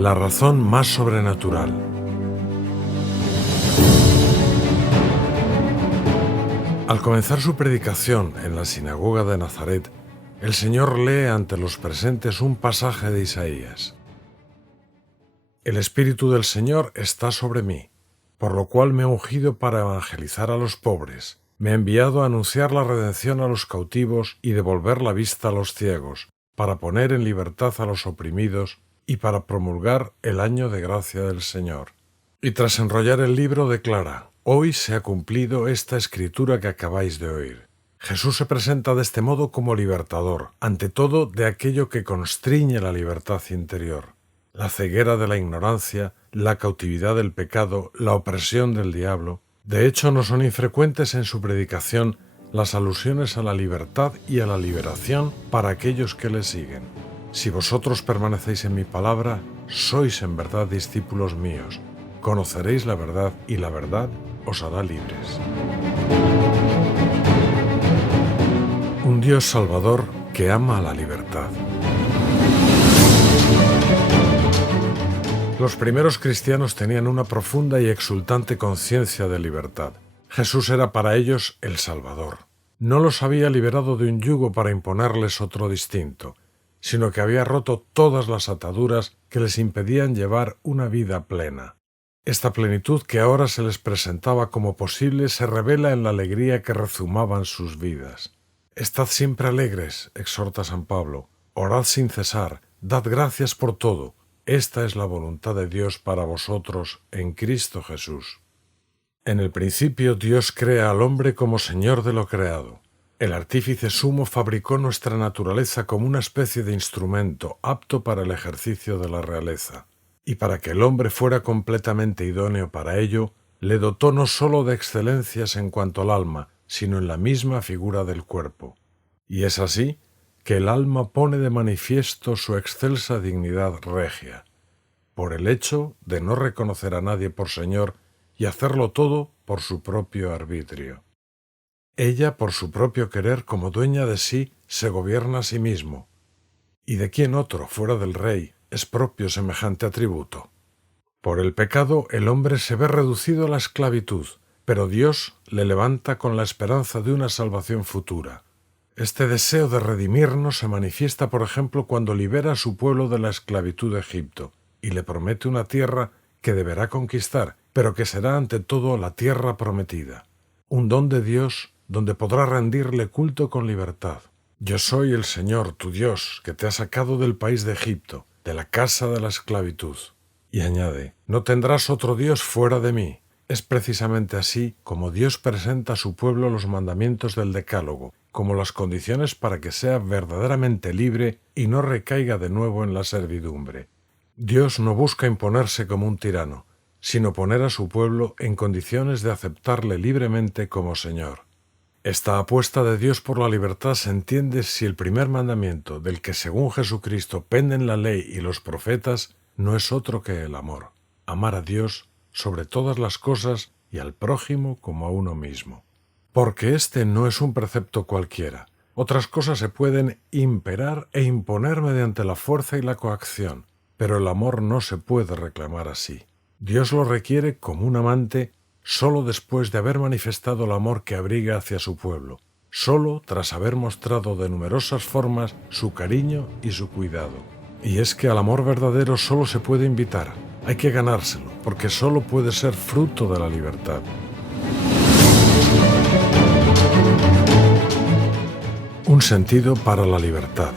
La razón más sobrenatural. Al comenzar su predicación en la sinagoga de Nazaret, el Señor lee ante los presentes un pasaje de Isaías. El Espíritu del Señor está sobre mí, por lo cual me ha ungido para evangelizar a los pobres. Me ha enviado a anunciar la redención a los cautivos y devolver la vista a los ciegos, para poner en libertad a los oprimidos y para promulgar el año de gracia del Señor. Y tras enrollar el libro declara: hoy se ha cumplido esta escritura que acabáis de oír. Jesús se presenta de este modo como libertador, ante todo de aquello que constriñe la libertad interior. La ceguera de la ignorancia, la cautividad del pecado, la opresión del diablo. De hecho, no son infrecuentes en su predicación las alusiones a la libertad y a la liberación para aquellos que le siguen. Si vosotros permanecéis en mi palabra, sois en verdad discípulos míos. Conoceréis la verdad y la verdad os hará libres. Un Dios salvador que ama a la libertad. Los primeros cristianos tenían una profunda y exultante conciencia de libertad. Jesús era para ellos el Salvador. No los había liberado de un yugo para imponerles otro distinto, sino que había roto todas las ataduras que les impedían llevar una vida plena. Esta plenitud que ahora se les presentaba como posible se revela en la alegría que rezumaban sus vidas. Estad siempre alegres, exhorta San Pablo, orad sin cesar, dad gracias por todo. Esta es la voluntad de Dios para vosotros en Cristo Jesús. En el principio Dios crea al hombre como Señor de lo creado. El artífice sumo fabricó nuestra naturaleza como una especie de instrumento apto para el ejercicio de la realeza. Y para que el hombre fuera completamente idóneo para ello, le dotó no sólo de excelencias en cuanto al alma, sino en la misma figura del cuerpo. Y es así que el alma pone de manifiesto su excelsa dignidad regia, por el hecho de no reconocer a nadie por Señor y hacerlo todo por su propio arbitrio. Ella, por su propio querer, como dueña de sí, se gobierna a sí mismo. ¿Y de quién otro, fuera del rey, es propio semejante atributo? Por el pecado, el hombre se ve reducido a la esclavitud, pero Dios le levanta con la esperanza de una salvación futura. Este deseo de redimirnos se manifiesta, por ejemplo, cuando libera a su pueblo de la esclavitud de Egipto y le promete una tierra que deberá conquistar, pero que será ante todo la tierra prometida, un don de Dios donde podrá rendirle culto con libertad. Yo soy el Señor, tu Dios, que te ha sacado del país de Egipto, de la casa de la esclavitud. Y añade: no tendrás otro Dios fuera de mí. Es precisamente así como Dios presenta a su pueblo los mandamientos del Decálogo, como las condiciones para que sea verdaderamente libre y no recaiga de nuevo en la servidumbre. Dios no busca imponerse como un tirano, sino poner a su pueblo en condiciones de aceptarle libremente como Señor. Esta apuesta de Dios por la libertad se entiende si el primer mandamiento, del que según Jesucristo penden la ley y los profetas, no es otro que el amor. Amar a Dios sobre todas las cosas y al prójimo como a uno mismo. Porque este no es un precepto cualquiera. Otras cosas se pueden imperar e imponer mediante la fuerza y la coacción, pero el amor no se puede reclamar así. Dios lo requiere como un amante solo después de haber manifestado el amor que abriga hacia su pueblo, solo tras haber mostrado de numerosas formas su cariño y su cuidado. Y es que al amor verdadero solo se puede invitar, hay que ganárselo, porque solo puede ser fruto de la libertad. Un sentido para la libertad.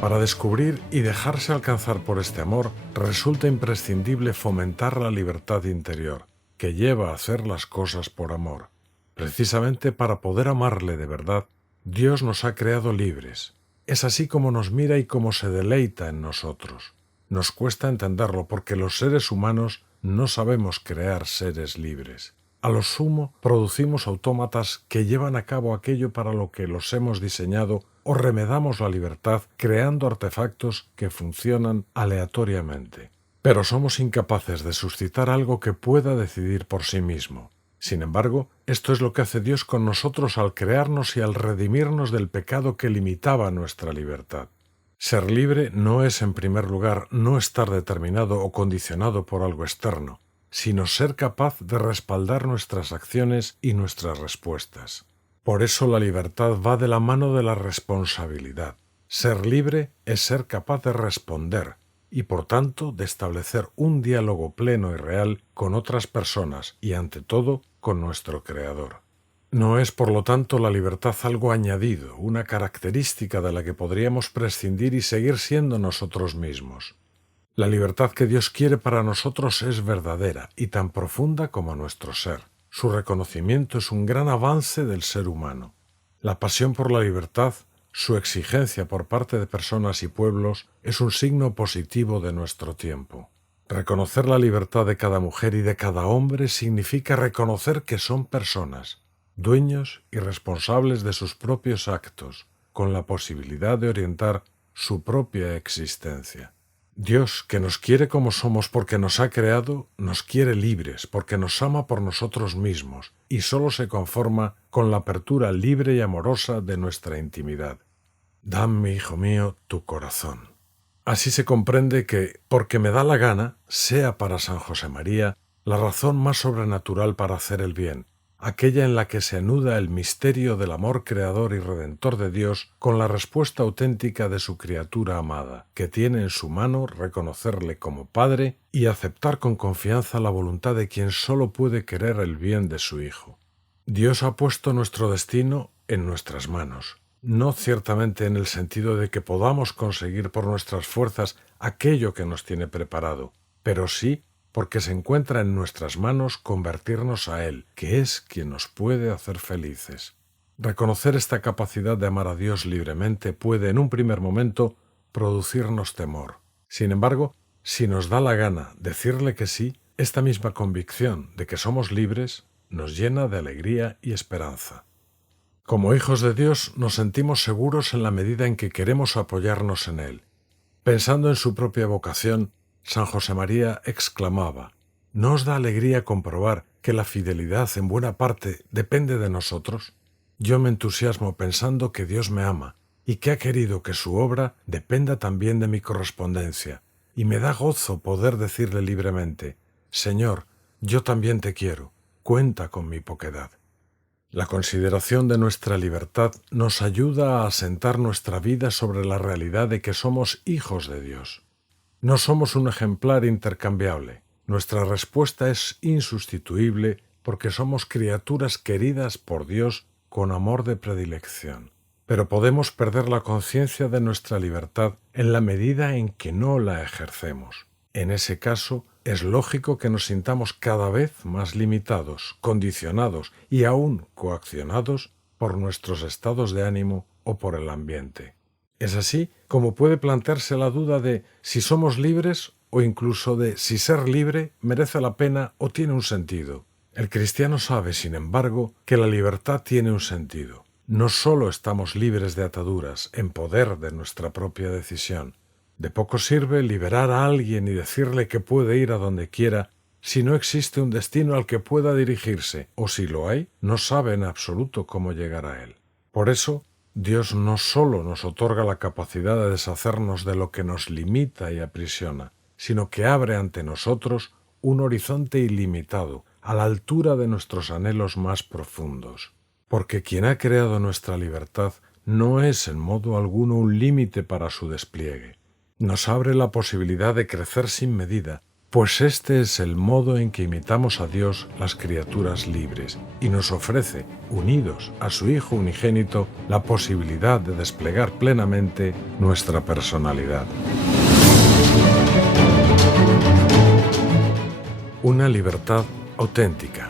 Para descubrir y dejarse alcanzar por este amor, resulta imprescindible fomentar la libertad interior, que lleva a hacer las cosas por amor. Precisamente para poder amarle de verdad, Dios nos ha creado libres. Es así como nos mira y como se deleita en nosotros. Nos cuesta entenderlo porque los seres humanos no sabemos crear seres libres. A lo sumo, producimos autómatas que llevan a cabo aquello para lo que los hemos diseñado o remedamos la libertad creando artefactos que funcionan aleatoriamente. Pero somos incapaces de suscitar algo que pueda decidir por sí mismo. Sin embargo, esto es lo que hace Dios con nosotros al crearnos y al redimirnos del pecado que limitaba nuestra libertad. Ser libre no es, en primer lugar, no estar determinado o condicionado por algo externo, sino ser capaz de respaldar nuestras acciones y nuestras respuestas. Por eso la libertad va de la mano de la responsabilidad. Ser libre es ser capaz de responder y, por tanto, de establecer un diálogo pleno y real con otras personas y, ante todo, con nuestro Creador. No es, por lo tanto, la libertad algo añadido, una característica de la que podríamos prescindir y seguir siendo nosotros mismos. La libertad que Dios quiere para nosotros es verdadera y tan profunda como nuestro ser. Su reconocimiento es un gran avance del ser humano. La pasión por la libertad, su exigencia por parte de personas y pueblos, es un signo positivo de nuestro tiempo. Reconocer la libertad de cada mujer y de cada hombre significa reconocer que son personas, dueños y responsables de sus propios actos, con la posibilidad de orientar su propia existencia. Dios, que nos quiere como somos porque nos ha creado, nos quiere libres porque nos ama por nosotros mismos y solo se conforma con la apertura libre y amorosa de nuestra intimidad. Dame, hijo mío, tu corazón. Así se comprende que, porque me da la gana, sea para San José María la razón más sobrenatural para hacer el bien, aquella en la que se anuda el misterio del amor creador y redentor de Dios con la respuesta auténtica de su criatura amada, que tiene en su mano reconocerle como Padre y aceptar con confianza la voluntad de quien solo puede querer el bien de su Hijo. Dios ha puesto nuestro destino en nuestras manos, no ciertamente en el sentido de que podamos conseguir por nuestras fuerzas aquello que nos tiene preparado, pero sí porque se encuentra en nuestras manos convertirnos a Él, que es quien nos puede hacer felices. Reconocer esta capacidad de amar a Dios libremente puede, en un primer momento, producirnos temor. Sin embargo, si nos da la gana decirle que sí, esta misma convicción de que somos libres nos llena de alegría y esperanza. Como hijos de Dios nos sentimos seguros en la medida en que queremos apoyarnos en Él. Pensando en su propia vocación, San José María exclamaba: ¿No os da alegría comprobar que la fidelidad en buena parte depende de nosotros? Yo me entusiasmo pensando que Dios me ama y que ha querido que su obra dependa también de mi correspondencia, y me da gozo poder decirle libremente: Señor, yo también te quiero, cuenta con mi poquedad. La consideración de nuestra libertad nos ayuda a asentar nuestra vida sobre la realidad de que somos hijos de Dios. No somos un ejemplar intercambiable. Nuestra respuesta es insustituible porque somos criaturas queridas por Dios con amor de predilección. Pero podemos perder la conciencia de nuestra libertad en la medida en que no la ejercemos. En ese caso, es lógico que nos sintamos cada vez más limitados, condicionados y aún coaccionados por nuestros estados de ánimo o por el ambiente. Es así como puede plantearse la duda de si somos libres o incluso de si ser libre merece la pena o tiene un sentido. El cristiano sabe, sin embargo, que la libertad tiene un sentido. No solo estamos libres de ataduras, en poder de nuestra propia decisión. De poco sirve liberar a alguien y decirle que puede ir a donde quiera si no existe un destino al que pueda dirigirse, o si lo hay, no sabe en absoluto cómo llegar a él. Por eso, Dios no solo nos otorga la capacidad de deshacernos de lo que nos limita y aprisiona, sino que abre ante nosotros un horizonte ilimitado, a la altura de nuestros anhelos más profundos. Porque quien ha creado nuestra libertad no es en modo alguno un límite para su despliegue. Nos abre la posibilidad de crecer sin medida, pues este es el modo en que imitamos a Dios las criaturas libres, y nos ofrece, unidos a su Hijo unigénito, la posibilidad de desplegar plenamente nuestra personalidad. Una libertad auténtica.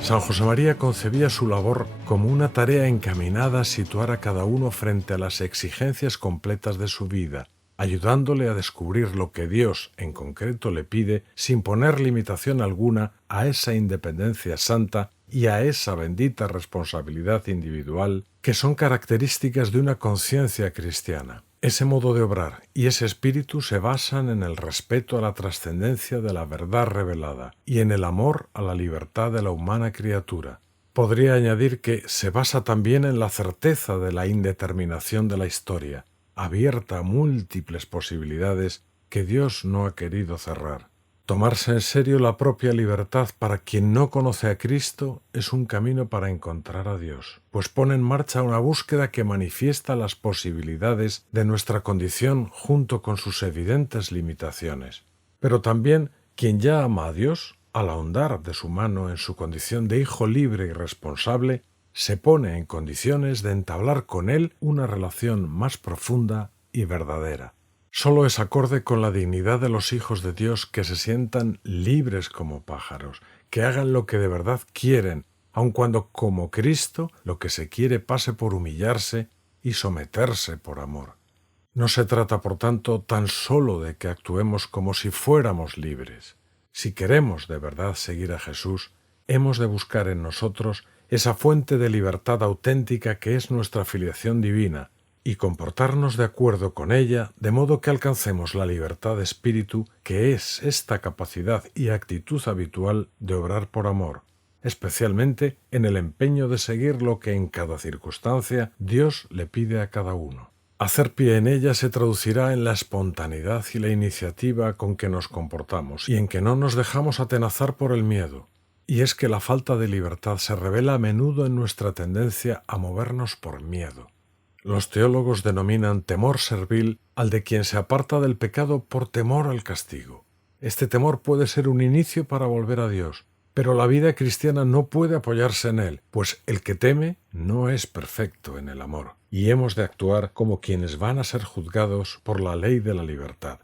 San José María concebía su labor como una tarea encaminada a situar a cada uno frente a las exigencias completas de su vida, ayudándole a descubrir lo que Dios en concreto le pide sin poner limitación alguna a esa independencia santa y a esa bendita responsabilidad individual que son características de una conciencia cristiana. Ese modo de obrar y ese espíritu se basan en el respeto a la trascendencia de la verdad revelada y en el amor a la libertad de la humana criatura. Podría añadir que se basa también en la certeza de la indeterminación de la historia, abierta a múltiples posibilidades que Dios no ha querido cerrar. Tomarse en serio la propia libertad para quien no conoce a Cristo es un camino para encontrar a Dios, pues pone en marcha una búsqueda que manifiesta las posibilidades de nuestra condición junto con sus evidentes limitaciones. Pero también quien ya ama a Dios, al ahondar de su mano en su condición de hijo libre y responsable, se pone en condiciones de entablar con Él una relación más profunda y verdadera. Solo es acorde con la dignidad de los hijos de Dios que se sientan libres como pájaros, que hagan lo que de verdad quieren, aun cuando, como Cristo, lo que se quiere pase por humillarse y someterse por amor. No se trata, por tanto, tan solo de que actuemos como si fuéramos libres. Si queremos de verdad seguir a Jesús, hemos de buscar en nosotros esa fuente de libertad auténtica que es nuestra filiación divina, y comportarnos de acuerdo con ella, de modo que alcancemos la libertad de espíritu, que es esta capacidad y actitud habitual de obrar por amor, especialmente en el empeño de seguir lo que en cada circunstancia Dios le pide a cada uno. Hacer pie en ella se traducirá en la espontaneidad y la iniciativa con que nos comportamos, y en que no nos dejamos atenazar por el miedo. Y es que la falta de libertad se revela a menudo en nuestra tendencia a movernos por miedo. Los teólogos denominan temor servil al de quien se aparta del pecado por temor al castigo. Este temor puede ser un inicio para volver a Dios, pero la vida cristiana no puede apoyarse en él, pues el que teme no es perfecto en el amor, y hemos de actuar como quienes van a ser juzgados por la ley de la libertad.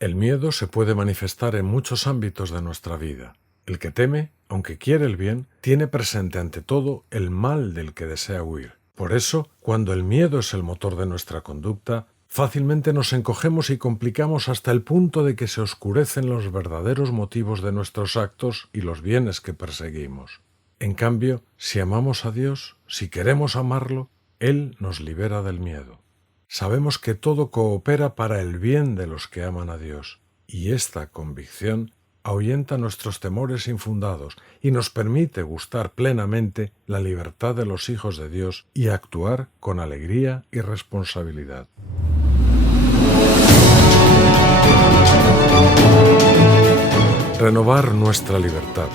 El miedo se puede manifestar en muchos ámbitos de nuestra vida. El que teme, aunque quiere el bien, tiene presente ante todo el mal del que desea huir. Por eso, cuando el miedo es el motor de nuestra conducta, fácilmente nos encogemos y complicamos hasta el punto de que se oscurecen los verdaderos motivos de nuestros actos y los bienes que perseguimos. En cambio, si amamos a Dios, si queremos amarlo, Él nos libera del miedo. Sabemos que todo coopera para el bien de los que aman a Dios, y esta convicción ahuyenta nuestros temores infundados y nos permite gustar plenamente la libertad de los hijos de Dios y actuar con alegría y responsabilidad. Renovar nuestra libertad.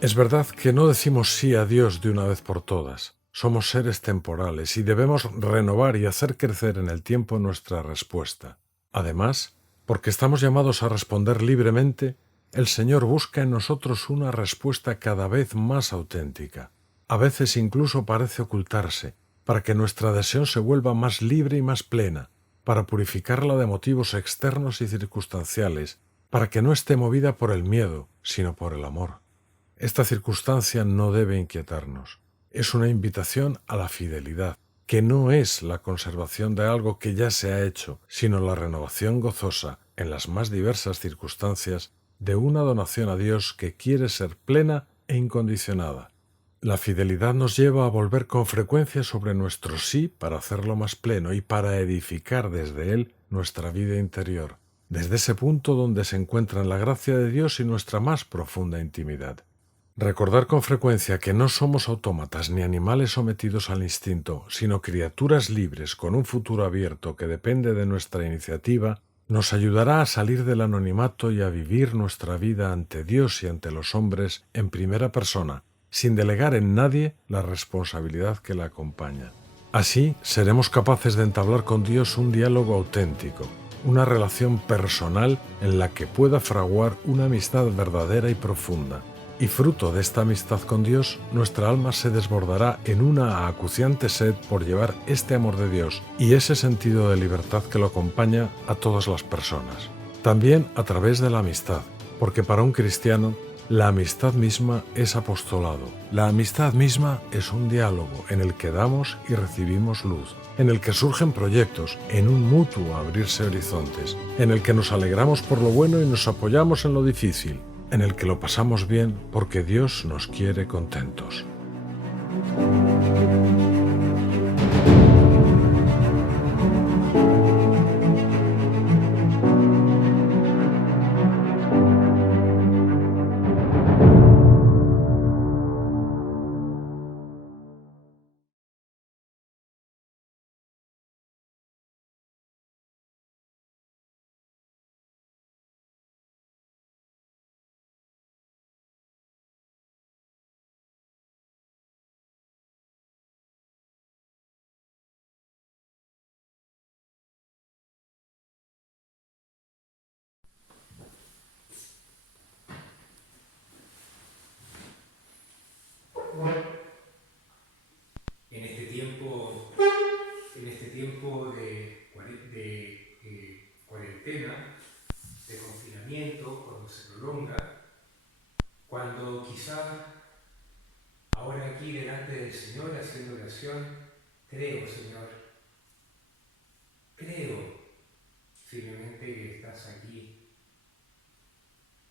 Es verdad que no decimos sí a Dios de una vez por todas. Somos seres temporales y debemos renovar y hacer crecer en el tiempo nuestra respuesta. Además, porque estamos llamados a responder libremente, el Señor busca en nosotros una respuesta cada vez más auténtica. A veces incluso parece ocultarse, para que nuestra adhesión se vuelva más libre y más plena, para purificarla de motivos externos y circunstanciales, para que no esté movida por el miedo, sino por el amor. Esta circunstancia no debe inquietarnos. Es una invitación a la fidelidad, que no es la conservación de algo que ya se ha hecho, sino la renovación gozosa, en las más diversas circunstancias, de una donación a Dios que quiere ser plena e incondicionada. La fidelidad nos lleva a volver con frecuencia sobre nuestro sí para hacerlo más pleno y para edificar desde él nuestra vida interior, desde ese punto donde se encuentran la gracia de Dios y nuestra más profunda intimidad. Recordar con frecuencia que no somos autómatas ni animales sometidos al instinto, sino criaturas libres con un futuro abierto que depende de nuestra iniciativa, nos ayudará a salir del anonimato y a vivir nuestra vida ante Dios y ante los hombres en primera persona, sin delegar en nadie la responsabilidad que la acompaña. Así seremos capaces de entablar con Dios un diálogo auténtico, una relación personal en la que pueda fraguar una amistad verdadera y profunda. Y fruto de esta amistad con Dios, nuestra alma se desbordará en una acuciante sed por llevar este amor de Dios y ese sentido de libertad que lo acompaña a todas las personas. También a través de la amistad, porque para un cristiano, la amistad misma es apostolado. La amistad misma es un diálogo en el que damos y recibimos luz, en el que surgen proyectos, en un mutuo abrirse horizontes, en el que nos alegramos por lo bueno y nos apoyamos en lo difícil, en el que lo pasamos bien porque Dios nos quiere contentos. En este tiempo de cuarentena, de confinamiento, cuando se prolonga, cuando quizá ahora aquí delante del Señor haciendo oración, creo, Señor, creo firmemente que estás aquí,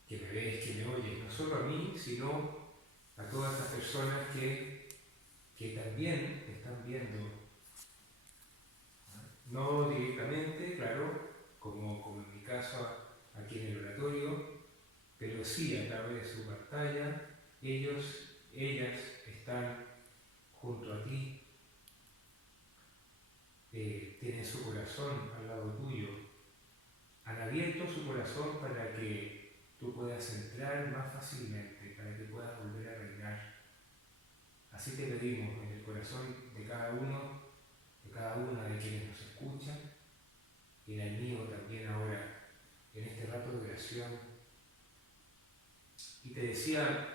que me ves, que me oyes, no solo a mí, sino a todas las personas que también están viendo, no directamente, claro, como en mi caso aquí en el oratorio, pero sí a través de su pantalla, ellas están junto a ti, tienen su corazón al lado tuyo, han abierto su corazón para que tú puedas entrar más fácilmente, para que puedas volver a reinar. Así te pedimos en el corazón de cada uno, de cada una de quienes nos escuchan, y en el mío también ahora, en este rato de oración. Y te decía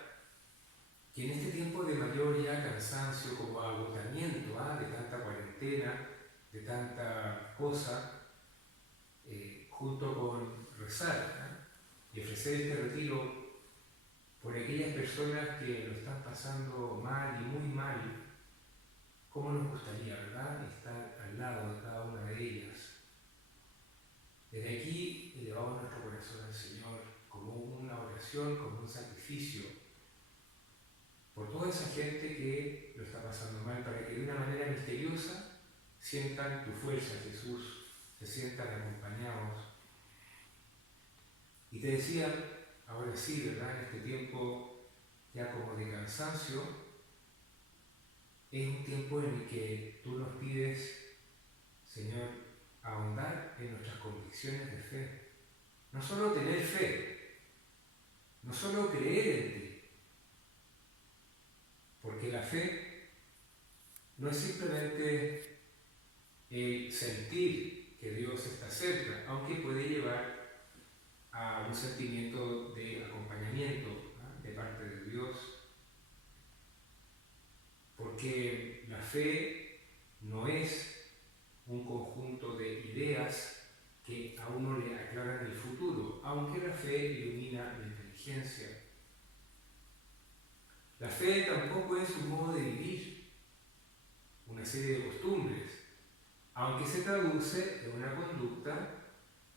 que en este tiempo de mayor ya cansancio, como agotamiento, de tanta cuarentena, de tanta cosa, junto con rezar y ofrecer este retiro por aquellas personas que lo están pasando mal y muy mal, ¿cómo nos gustaría, verdad?, estar al lado de cada una de ellas? Desde aquí elevamos nuestro corazón al Señor como una oración, como un sacrificio, por toda esa gente que lo está pasando mal, para que de una manera misteriosa sientan tu fuerza, Jesús, se sientan acompañados. Y te decía, ahora sí, ¿verdad?, en este tiempo ya como de cansancio, es un tiempo en el que tú nos pides, Señor, ahondar en nuestras convicciones de fe. No solo tener fe, no solo creer en ti, porque la fe no es simplemente el sentir que Dios está cerca, aunque puede llevar a un sentimiento de acompañamiento, ¿no?, de parte de Dios, porque la fe no es un conjunto de ideas que a uno le aclaran el futuro, aunque la fe ilumina la inteligencia. La fe tampoco es un modo de vivir, una serie de costumbres, aunque se traduce en una conducta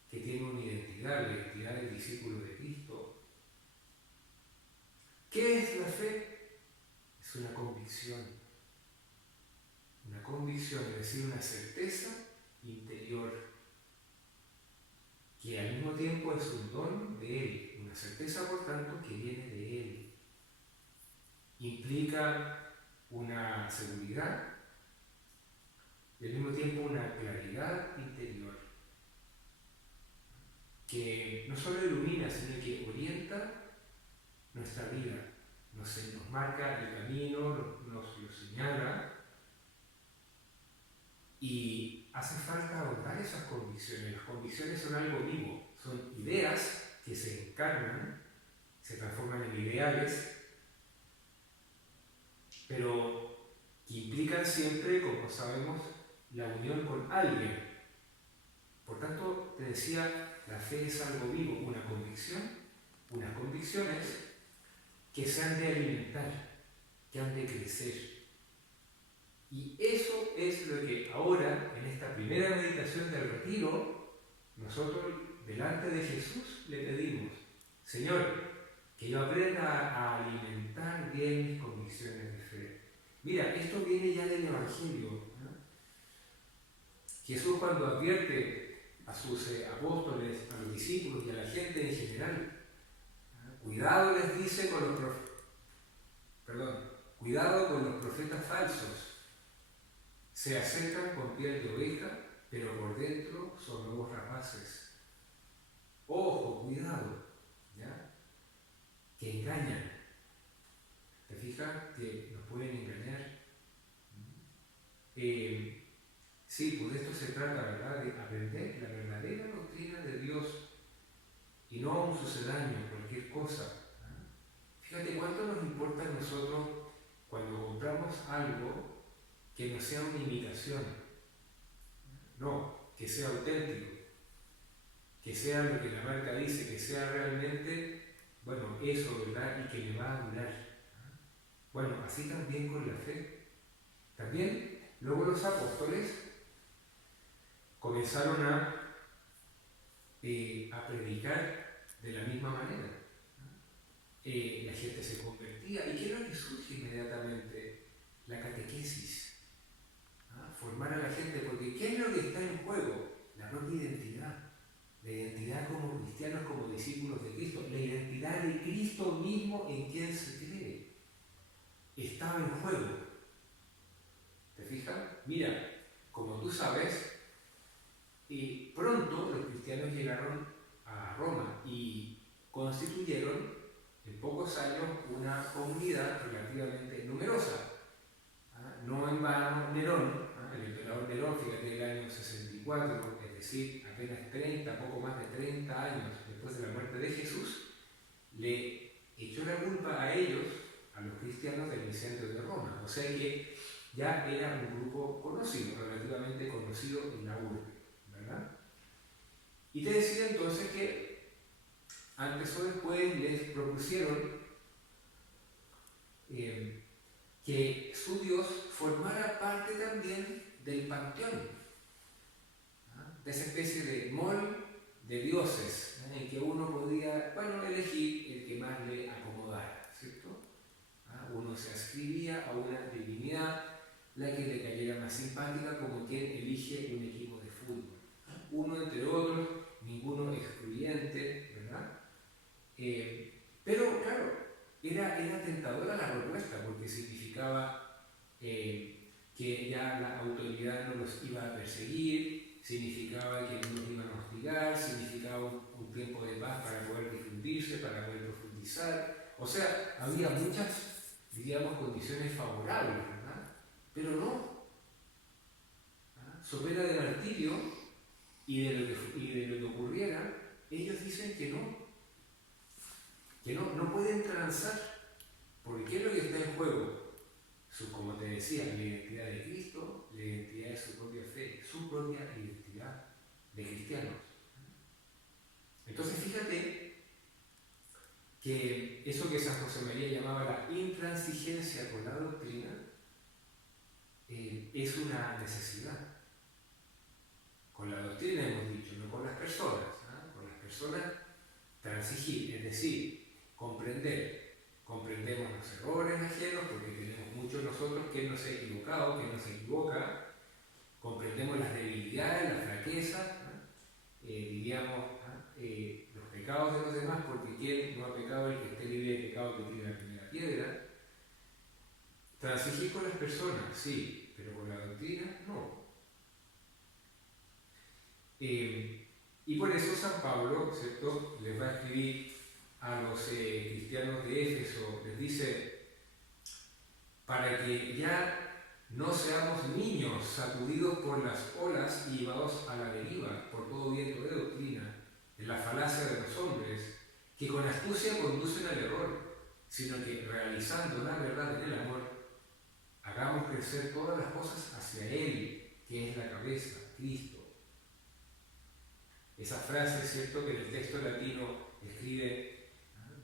que tiene una identidad, la identidad del discípulo de Cristo. ¿Qué es la fe? Es una convicción, es decir, una certeza interior, que al mismo tiempo es un don de Él, una certeza por tanto que viene de Él. Implica una seguridad y al mismo tiempo una claridad interior, que no solo ilumina, sino que orienta nuestra vida, nos marca el camino, nos lo señala, y hace falta ahondar esas convicciones. Las convicciones son algo vivo, son ideas que se encarnan, se transforman en ideales, pero que implican siempre, como sabemos, la unión con alguien. Por tanto, te decía, la fe es algo vivo, una convicción, unas convicciones que se han de alimentar, que han de crecer. Y eso es lo que ahora, en esta primera meditación del retiro, nosotros delante de Jesús le pedimos: Señor, que yo aprenda a alimentar bien mis convicciones de fe. Mira, esto viene ya del Evangelio, ¿no? Jesús cuando advierte a sus apóstoles, a los discípulos y a la gente en general, ¿no? Cuidado con los profetas falsos. Se acercan con piel de oveja, pero por dentro son lobos rapaces. Ojo, cuidado, ¿ya? Que engañan. ¿Te fijas? Que nos pueden engañar. Sí, pues de esto se trata, ¿verdad? De aprender la verdadera doctrina de Dios y no un sucedáneo, cualquier cosa. Fíjate cuánto nos importa a nosotros cuando compramos algo que no sea una imitación, no, que sea auténtico, que sea lo que la marca dice, que sea realmente, bueno, eso, ¿verdad? Y que me va a durar. Bueno, así también con la fe. También, luego los apóstoles comenzaron a predicar de la misma manera. La gente se convertía. ¿Y qué es lo que surge inmediatamente? La catequesis. Formar a la gente, porque ¿qué es lo que está en juego? La propia identidad. La identidad como cristianos, como discípulos de Cristo. La identidad de Cristo mismo en quien se cree. Estaba en juego. ¿Te fijas? Mira, como tú sabes, pronto los cristianos llegaron a Roma y constituyeron en pocos años una comunidad relativamente numerosa. No en vano Nerón, el emperador Nerón, fíjate, del año 64, es decir, apenas 30, poco más de 30 años después de la muerte de Jesús, le echó la culpa a ellos, a los cristianos del incendio de Roma. O sea que ya era un grupo conocido, relativamente conocido en la urbe, ¿verdad? Y te decía entonces que antes o después les propusieron que su Dios formara parte también del panteón, de esa especie de mall de dioses, en que uno podía, bueno, elegir el que más le acomodara, ¿cierto? Uno se adscribía a una divinidad, la que le cayera más simpática, como quien elige un equipo de fútbol. Uno entre otros, ninguno excluyente, ¿verdad? Pero claro, era tentadora la propuesta, porque significaba que ya la autoridad no los iba a perseguir, significaba que no los iban a hostigar, significaba un tiempo de paz para poder difundirse, para poder profundizar. O sea, había muchas, diríamos, condiciones favorables, ¿verdad? Pero no. So pena de martirio y de lo que ocurriera, ellos dicen que no pueden transar. ¿Por qué es lo que está en juego? Como te decía, la identidad de Cristo, la identidad de su propia fe, su propia identidad de cristianos. Entonces fíjate que eso que San José María llamaba la intransigencia con la doctrina es una necesidad. Con la doctrina hemos dicho, no con las personas. Con las personas transigir, es decir, comprendemos los errores ajenos, porque tenemos muchos nosotros que nos hemos equivocado, que nos equivoca, comprendemos las debilidades, las flaquezas, diríamos, los pecados de los demás, porque quien no ha pecado, el que esté libre de pecado, que tire la primera piedra. Transigir con las personas, sí, pero con la doctrina, no. Y por eso San Pablo, ¿cierto?, les va a escribir a los cristianos de Éfeso, les dice, para que ya no seamos niños sacudidos por las olas y llevados a la deriva por todo viento de doctrina, en la falacia de los hombres, que con astucia conducen al error, sino que realizando la verdad en el amor, hagamos crecer todas las cosas hacia Él, que es la cabeza, Cristo. Esa frase, ¿cierto?, que en el texto latino escribe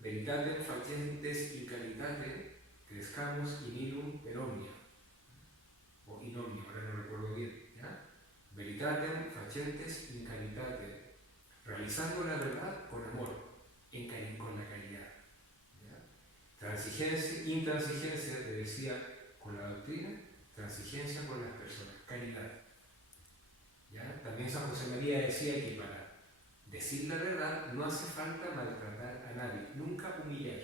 veritatem facentes in caritate crescamus in illum per omnia, o in omnia, ahora no recuerdo bien, ¿ya? Veritatem facentes in caritate, realizando la verdad con amor, con la caridad, ¿ya? Intransigencia, te decía, con la doctrina, transigencia con las personas, caridad. ¿Ya? También San José María decía que para decir la verdad no hace falta maltratar a nadie, nunca humillar.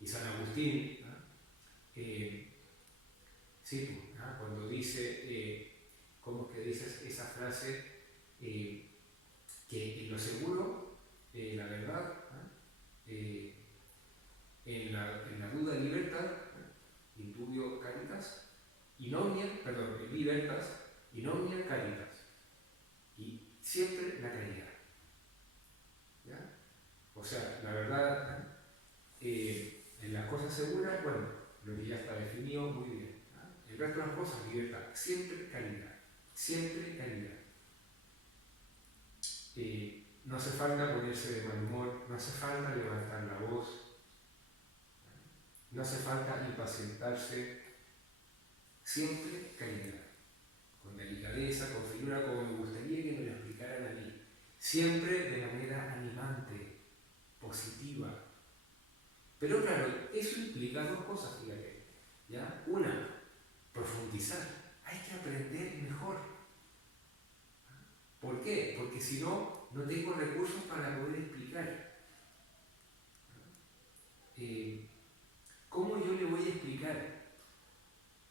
Y San Agustín, cuando dice, ¿cómo es que dice esa frase? Que en lo seguro, la verdad, en la duda libertad, in dubio caritas, libertas, in omnia caritas, y siempre la caridad. ¿Ya? O sea, la verdad, en las cosas seguras, bueno, lo que ya está definido muy bien. El resto de las cosas, libertad, siempre caridad, siempre caridad. No hace falta ponerse de mal humor, no hace falta levantar la voz, no hace falta impacientarse, siempre caridad, con delicadeza, con finura, como me gustaría que me lo explicaran a mí, siempre de manera animante, positiva. Pero claro, eso implica dos cosas, fíjate, ¿ya? Una, profundizar, hay que aprender mejor. ¿Por qué? Porque si no, no tengo recursos para poder explicar. ¿Cómo yo le voy a explicar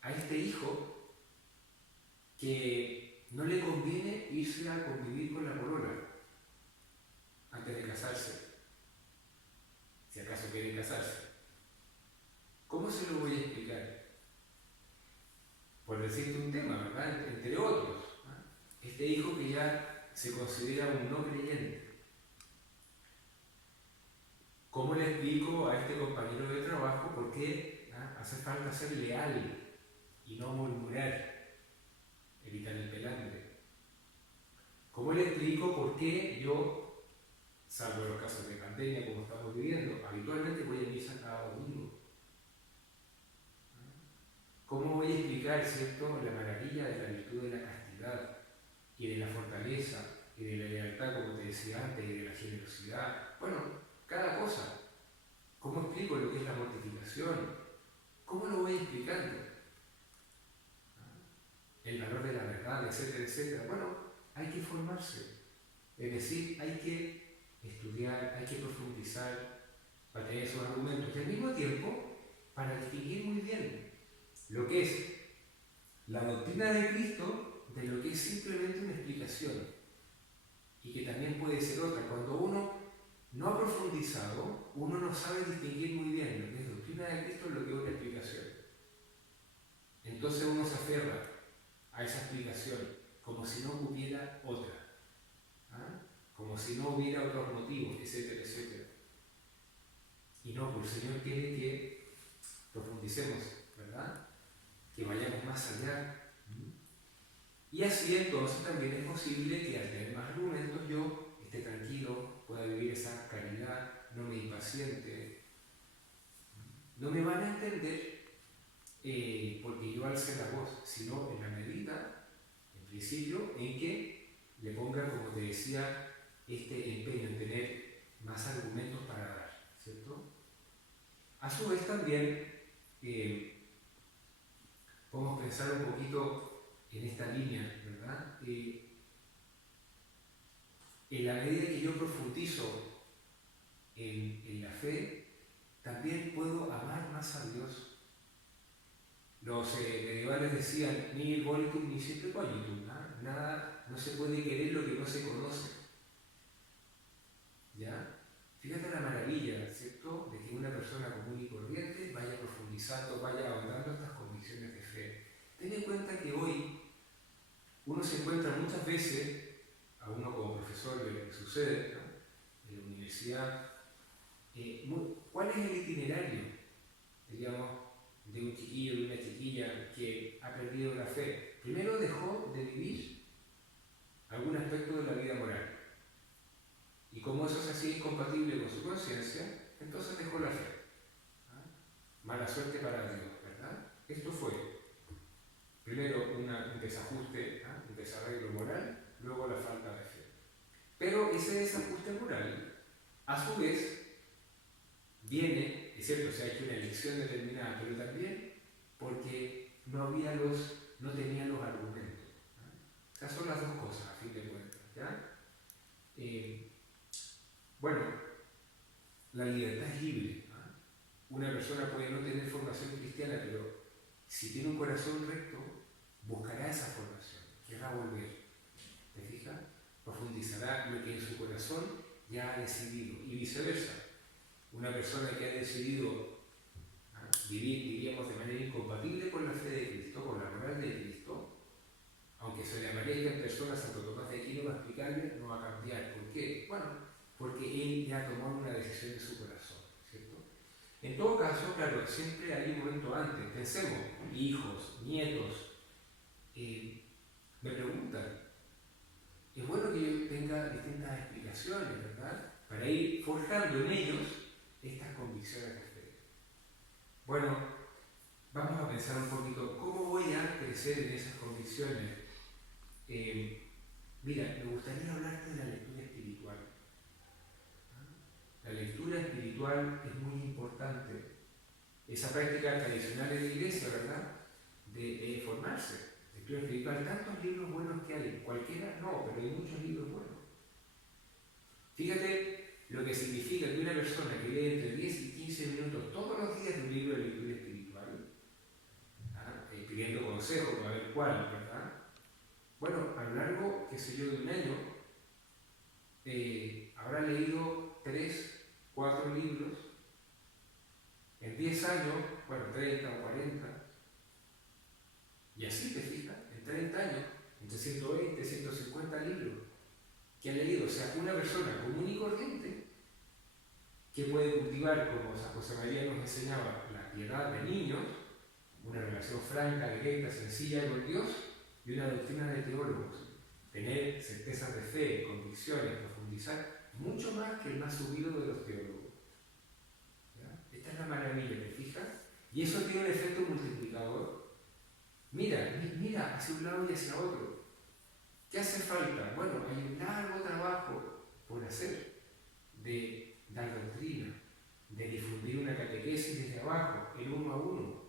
a este hijo que no le conviene irse a convivir con la polola antes de casarse? Si acaso quieren casarse. ¿Cómo se lo voy a explicar? Por decirte un tema, ¿verdad? Entre otros. Este hijo que ya se considera un no creyente. ¿Cómo le explico a este compañero de trabajo por qué hace falta ser leal y no murmurar, evitar el pelambre? ¿Cómo le explico por qué yo, salvo los casos de pandemia como estamos viviendo, habitualmente voy a misa cada domingo? ¿Cómo voy a explicar, cierto, la maravilla de la virtud de la castidad y de la fortaleza y de la lealtad, como te decía antes, y de la generosidad? Bueno, cada cosa. ¿Cómo explico lo que es la mortificación? ¿Cómo lo voy explicando? El valor de la verdad, etcétera, etcétera. Bueno, hay que formarse. Es decir, hay que estudiar, hay que profundizar para tener esos argumentos. Y al mismo tiempo, para distinguir muy bien lo que es la doctrina de Cristo de lo que es simplemente una explicación. Y que también puede ser otra. Cuando uno no ha profundizado, uno no sabe distinguir muy bien lo que es doctrina de Cristo y lo que es una explicación. Entonces uno se aferra a esa explicación como si no hubiera otra, como si no hubiera otros motivos, etcétera, etcétera. Y no, pues el Señor quiere que profundicemos, ¿verdad? Que vayamos más allá. Y así entonces también es posible que al tener más argumentos yo esté tranquilo, pueda vivir esa caridad, no me impaciente. No me van a entender porque yo alce la voz, sino en la medida, en principio, en que le ponga, como te decía, este empeño en tener más argumentos para dar, ¿cierto? A su vez también podemos pensar un poquito en esta línea, ¿verdad? En la medida que yo profundizo en la fe, también puedo amar más a Dios. Los medievales decían, ni volitum ni siempre cognitum, nada, no se puede querer lo que no se conoce. ¿Ya? Fíjate la maravilla, ¿cierto?, de que una persona común y corriente vaya profundizando, vaya ahondando estas convicciones de fe. Ten en cuenta que hoy uno se encuentra muchas veces, a uno como profesor de lo que sucede, ¿no?, en la universidad, ¿cuál es el itinerario, digamos, de un chiquillo, de una chiquilla que ha perdido la fe? Primero dejó de vivir algún aspecto de la vida moral. Y como eso se hacía incompatible con su conciencia, entonces dejó la fe. Mala suerte para Dios, ¿verdad? Esto fue primero un desajuste, un desarreglo moral, luego la falta de fe. Pero ese desajuste moral, a su vez, viene, es cierto, se ha hecho una elección determinada, pero también porque no tenía los argumentos. Esas son las dos cosas, a fin de cuentas. ¿Ya? Bueno, la libertad es libre. Una persona puede no tener formación cristiana, pero si tiene un corazón recto, buscará esa formación, querrá volver. ¿Te fijas? Profundizará lo que en su corazón ya ha decidido, y viceversa. Una persona que ha decidido vivir, diríamos, de manera incompatible con la fe de Cristo, con la moral de Cristo, aunque se le aparezca en persona Santo Tomás de Aquino, va a explicarle, no va a cambiar. ¿Por qué? Bueno, porque él ya tomó una decisión en su corazón, ¿cierto? En todo caso, claro, siempre hay un momento antes. Pensemos, hijos, nietos, me preguntan, es bueno que yo tenga distintas explicaciones, ¿verdad? Para ir forjando en ellos estas convicciones de fe. Bueno, vamos a pensar un poquito, ¿cómo voy a crecer en esas convicciones? Mira, me gustaría hablarte de la lectura espiritual. La lectura espiritual es muy importante. Esa práctica tradicional de la iglesia, ¿verdad? De formarse. Lectura espiritual, tantos libros buenos que hay, cualquiera no, pero hay muchos libros buenos. Fíjate lo que significa que una persona que lee entre 10 y 15 minutos todos los días de un libro de lectura espiritual, pidiendo consejos para ver cuál, ¿verdad? Bueno, a lo largo, qué sé yo, de un año, habrá leído 3, 4 libros. En 10 años, bueno, 30 o 40, y así te fijas, en 30 años, entre 120, 150 libros que ha leído. O sea, una persona común y corriente que puede cultivar, como San José María nos enseñaba, la piedad de niños, una relación franca, directa, sencilla con Dios, y una doctrina de teólogos. Tener certezas de fe, convicciones, profundizar, mucho más que el más subido de los teólogos. ¿Ya? Esta es la maravilla, ¿te fijas? Y eso tiene un efecto multiplicador. Mira hacia un lado y hacia otro. ¿Qué hace falta? Bueno, hay un largo trabajo por hacer de dar doctrina, de difundir una catequesis desde abajo, el uno a uno.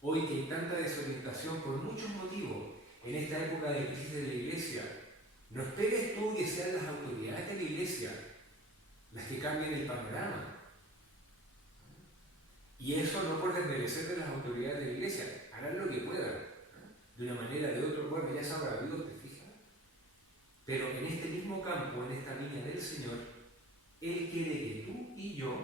Hoy que hay tanta desorientación por muchos motivos, en esta época de crisis de la Iglesia, no esperes tú que sean las autoridades de la Iglesia las que cambien el panorama. Y eso no por desmerecer de las autoridades de la Iglesia, harán lo que puedan, de una manera, de otra, bueno, ya sabrá Dios, te fijas. Pero en este mismo campo, en esta línea del Señor, Él quiere que tú y yo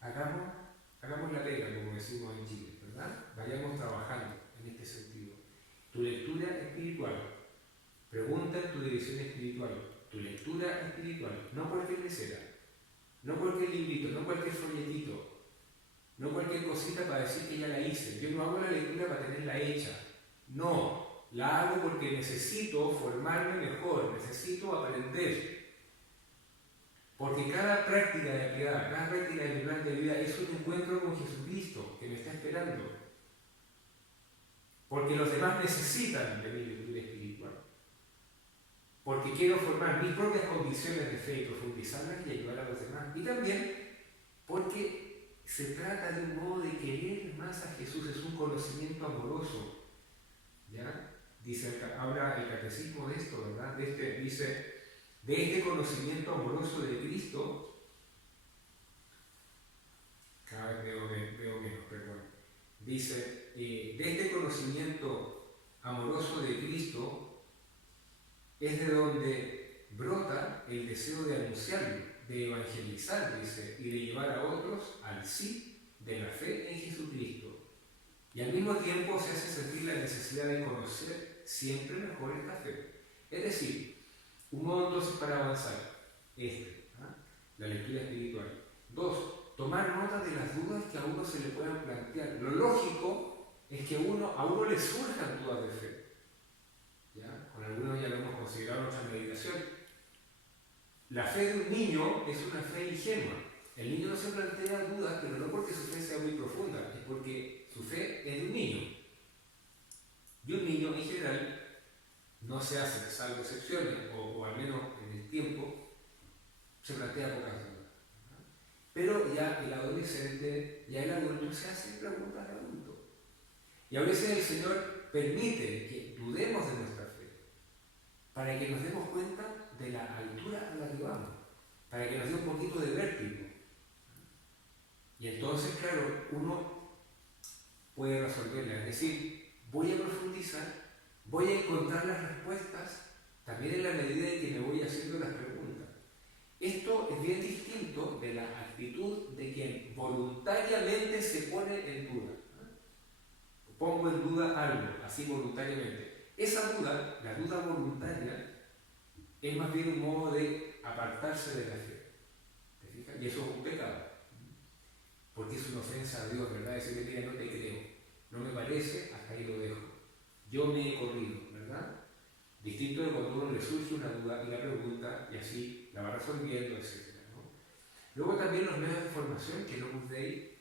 hagamos la pega, como decimos en Chile, ¿verdad? Vayamos trabajando en este sentido. Tu lectura espiritual, pregunta en tu dirección espiritual, tu lectura espiritual, no cualquier lecera, no cualquier librito, no cualquier folletito, no cualquier cosita para decir que ya la hice. Yo no hago la lectura para tenerla hecha. No, la hago porque necesito formarme mejor, necesito aprender. Porque cada práctica de piedad, cada práctica de mi plan de vida es un encuentro con Jesucristo que me está esperando. Porque los demás necesitan de mi lectura espiritual. Porque quiero formar mis propias convicciones de fe y profundizarlas y ayudar a los demás. Y también porque se trata de un modo de querer más a Jesús, es un conocimiento amoroso. ¿Ya? Habla el catecismo de esto, ¿verdad? Dice, de este conocimiento amoroso de Cristo, cada vez veo menos, perdón. Dice, de este conocimiento amoroso de Cristo es de donde brota el deseo de anunciarlo, de evangelizar, dice, y de llevar a otros al sí de la fe en Jesucristo. Y al mismo tiempo se hace sentir la necesidad de conocer siempre mejor esta fe. Es decir, un modo entonces para avanzar, la lectura espiritual. 2, tomar nota de las dudas que a uno se le puedan plantear. Lo lógico es que a uno le surjan dudas de fe. ¿Ya? Con algunos ya lo hemos considerado en nuestra meditación. La fe de un niño es una fe ingenua. El niño no se plantea dudas, pero no porque su fe sea muy profunda, es porque su fe es de un niño. Y un niño en general no se hace, salvo excepciones, o al menos en el tiempo, se plantea pocas dudas. Pero ya el adolescente, ya el adulto se hace preguntas de adulto. Y a veces el Señor permite que dudemos de nuestra fe, para que nos demos cuenta de la altura a la que vamos, para que nos dé un poquito de vértigo. Y entonces, claro, uno puede resolverla, es decir, voy a profundizar, voy a encontrar las respuestas, también en la medida en que me voy haciendo las preguntas. Esto es bien distinto de la actitud de quien voluntariamente se pone en duda. Pongo en duda algo, así voluntariamente. Esa duda, la duda voluntaria, es más bien un modo de apartarse de la fe. ¿Te fijas? Y eso es un pecado. Porque es una ofensa a Dios, ¿verdad? Decirle, mira, no te creo. No me parece, hasta ahí lo dejo. Yo me he corrido, ¿verdad? Distinto de cuando a uno le surge una duda y la pregunta, y así la va resolviendo, etc. ¿no? Luego también los medios de formación que el Opus Dei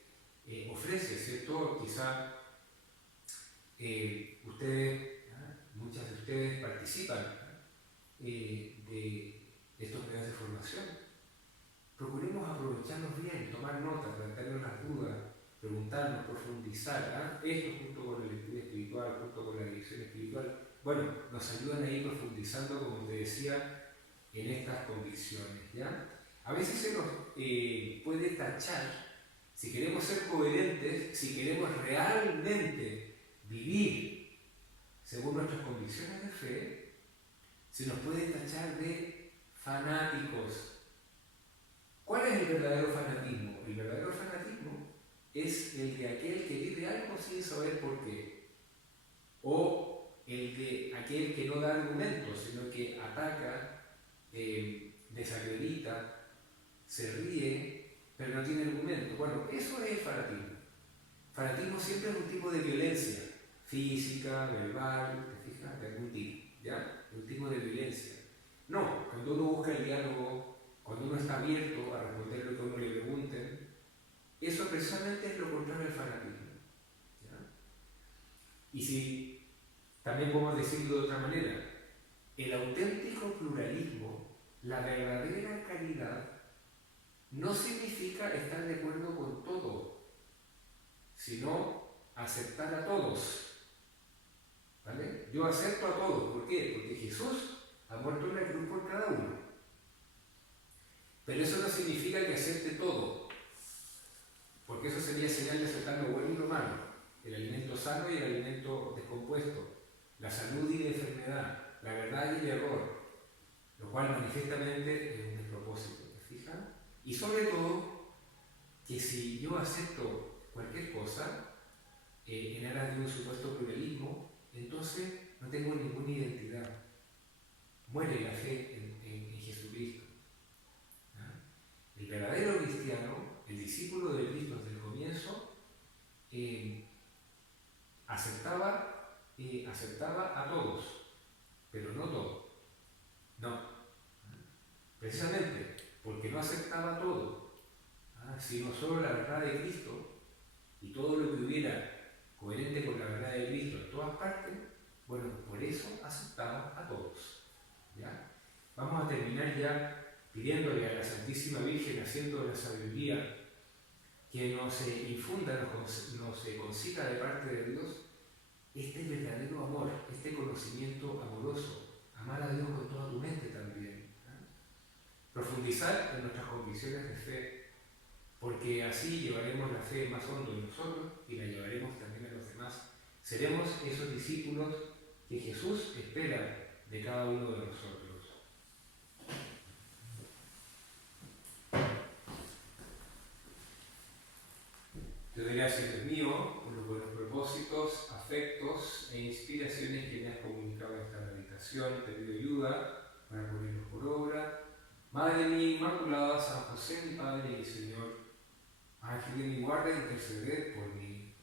ofrece, ¿cierto? Quizá ustedes, muchas de ustedes participan de estos medios de formación. Procuremos aprovecharlos bien, tomar nota, plantearnos las dudas, preguntarnos, profundizar. Esto junto con el estudio espiritual, junto con la dirección espiritual, bueno, nos ayudan a ir profundizando, como te decía, en estas convicciones, ¿ya? A veces se nos puede tachar, si queremos ser coherentes, si queremos realmente vivir según nuestras convicciones de fe, se nos puede tachar de fanáticos. ¿Cuál es el verdadero fanatismo? El verdadero fanatismo es el de aquel que vive algo sin saber por qué, o el de aquel que no da argumentos, sino que ataca, desacredita, se ríe, pero no tiene argumentos. Bueno, eso es fanatismo. Fanatismo siempre es un tipo de violencia física, verbal, ¿te fijas? De algún tipo, ¿ya? Un tipo de violencia. No, cuando uno busca el diálogo, cuando uno está abierto a responder lo que a uno le pregunten, eso precisamente es lo contrario al fanatismo, ¿ya? Y si también podemos decirlo de otra manera, el auténtico pluralismo, la verdadera caridad, no significa estar de acuerdo con todo, sino aceptar a todos. ¿Vale? Yo acepto a todos. ¿Por qué? Porque Jesús ha muerto en la cruz por cada uno. Pero eso no significa que acepte todo, porque eso sería señal de aceptar lo bueno y lo malo, el alimento sano y el alimento descompuesto, la salud y la enfermedad, la verdad y el error, lo cual manifiestamente es un despropósito, ¿te fijas? Y sobre todo, que si yo acepto cualquier cosa en aras de un supuesto pluralismo, entonces no tengo ninguna identidad. Muere la fe en Jesucristo. El verdadero cristiano, el discípulo de Cristo desde el comienzo, aceptaba a todos, pero no todo. No. Precisamente porque no aceptaba todo, sino solo la verdad de Cristo y todo lo que hubiera coherente con la verdad de Cristo en todas partes, bueno, por eso aceptaba a todos. ¿Ya? Vamos a terminar ya pidiéndole a la Santísima Virgen, haciendo de la sabiduría, que nos infunda, nos consiga de parte de Dios este verdadero amor, este conocimiento amoroso, amar a Dios con toda tu mente también. Profundizar en nuestras convicciones de fe, porque así llevaremos la fe más hondo en nosotros y la llevaremos también a los demás. Seremos esos discípulos que Jesús espera de cada uno de nosotros. Te doy gracias, Dios mío, por los buenos propósitos, afectos e inspiraciones que me has comunicado en esta meditación. Te pido ayuda para ponerlos por obra. Madre mía Inmaculada, San José, mi Padre y mi Señor, ángel de mi guarda, interceded por mí.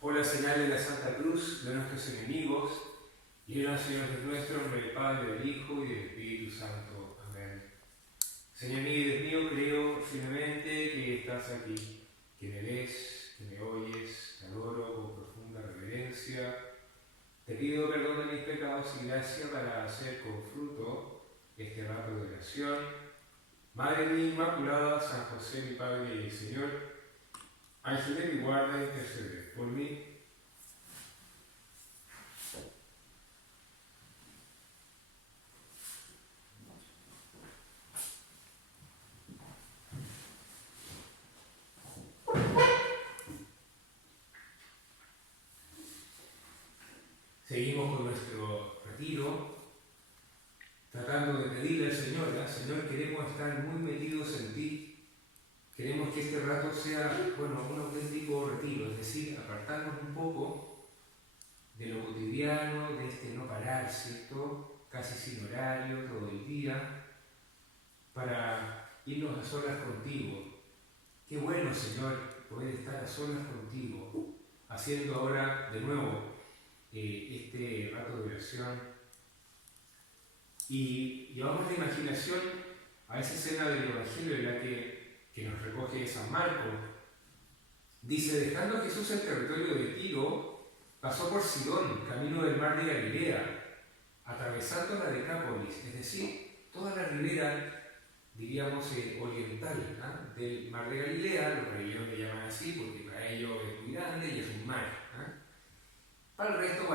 Por la señal de la Santa Cruz de nuestros enemigos, líbranos, Señor Dios nuestro, en nombre del Padre, del Hijo y del Espíritu Santo. Amén. Señor mío y Dios mío, creo firmemente que estás aquí, que me ves, que me oyes, te adoro con profunda reverencia. Te pido perdón de mis pecados y gracia para hacer con fruto este rato de oración. Madre mía Inmaculada, San José, mi Padre y Señor, ángel de mi guarda, intercede por mí. Seguimos con nuestro retiro, tratando de pedirle al Señor, Señor, queremos estar muy metidos en ti. Queremos que este rato sea, un auténtico retiro, es decir, apartarnos un poco de lo cotidiano, de este no parar, ¿cierto? Casi sin horario, todo el día, para irnos a solas contigo. Qué bueno, Señor, poder estar a solas contigo, haciendo ahora de nuevo este rato de oración. Y llevamos la imaginación a esa escena del Evangelio en la que nos recoge San Marcos. Dice, dejando Jesús el territorio de Tiro, pasó por Sidón, camino del mar de Galilea, atravesando la Decápolis, es decir, toda la ribera, diríamos, oriental, del mar de Galilea. Los galileos le llaman así porque para ellos es muy grande y es un mar. Para el resto,